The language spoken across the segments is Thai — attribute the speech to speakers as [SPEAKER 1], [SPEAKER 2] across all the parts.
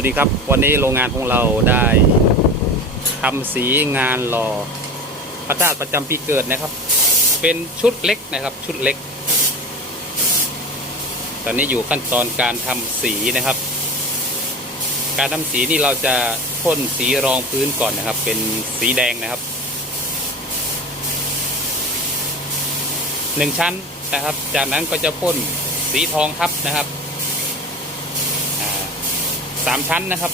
[SPEAKER 1] วัสดีครับ วันนี้โรงงานของเราได้ทำสีงานหล่อพระธาตุประจำปีเกิดนะครับ เป็นชุดเล็กนะครับ ชุดเล็ก ตอนนี้อยู่ขั้นตอนการทำสีนะครับ การทำสีนี่เราจะพ่นสีรองพื้นก่อนนะครับ เป็นสีแดงนะครับหนึ่งชั้นนะครับ จากนั้นก็จะพ่นสีทองทับนะครับ สามชั้นนะครับ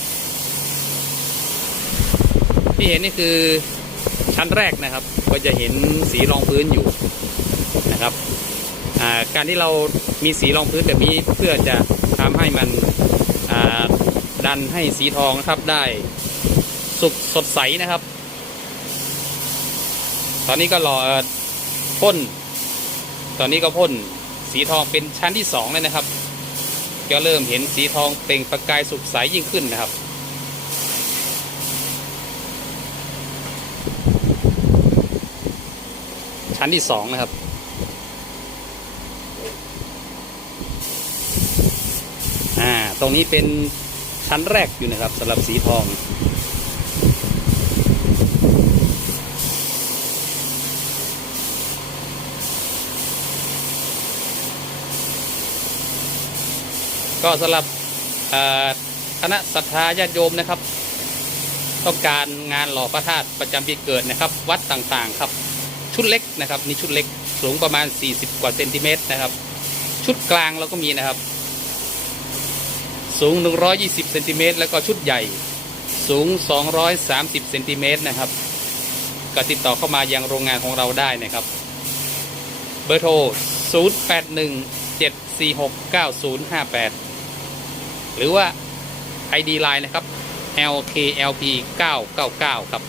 [SPEAKER 1] ที่เห็นนี่คือชั้นแรกนะครับ ก็จะเห็นสีรองพื้นอยู่นะครับาการที่เรามีสีรองพื้นแบบนี้เพื่อจะทำให้มันดันให้สีทองนะครับได้สุกสดใสนะครับ ตอนนี้ก็รอพ่น ตอนนี้ก็พ่นสีทองเป็นชั้นที่สองเลยนะครับ ก็เริ่มเห็นสีทองเปล่งประกายสุกใสยิ่งขึ้นนะครับ ชั้นที่สองนะครับ อ่า ตรงนี้เป็นชั้นแรกอยู่นะครับสำหรับสีทอง ก็สำหรับคณะศรัทธาญาติโยมนะครับ ต้องการงานหล่อพระธาตุประจำปีเกิดนะครับ วัดต่างๆครับ ชุดเล็กนะครับนี่ชุดเล็กสูงประมาณ 40 กว่าเซนติเมตรนะครับ ชุดกลางเราก็มีนะครับ สูง 120เซนติเมตรแล้วก็ชุดใหญ่สูง 230เซนติเมตรนะครับ ก็ติดต่อเข้ามายังโรงงานของเราได้นะครับ เบอร์โทร 0817469058 หรือว่า ID Line นะครับ LKLP 999 ครับ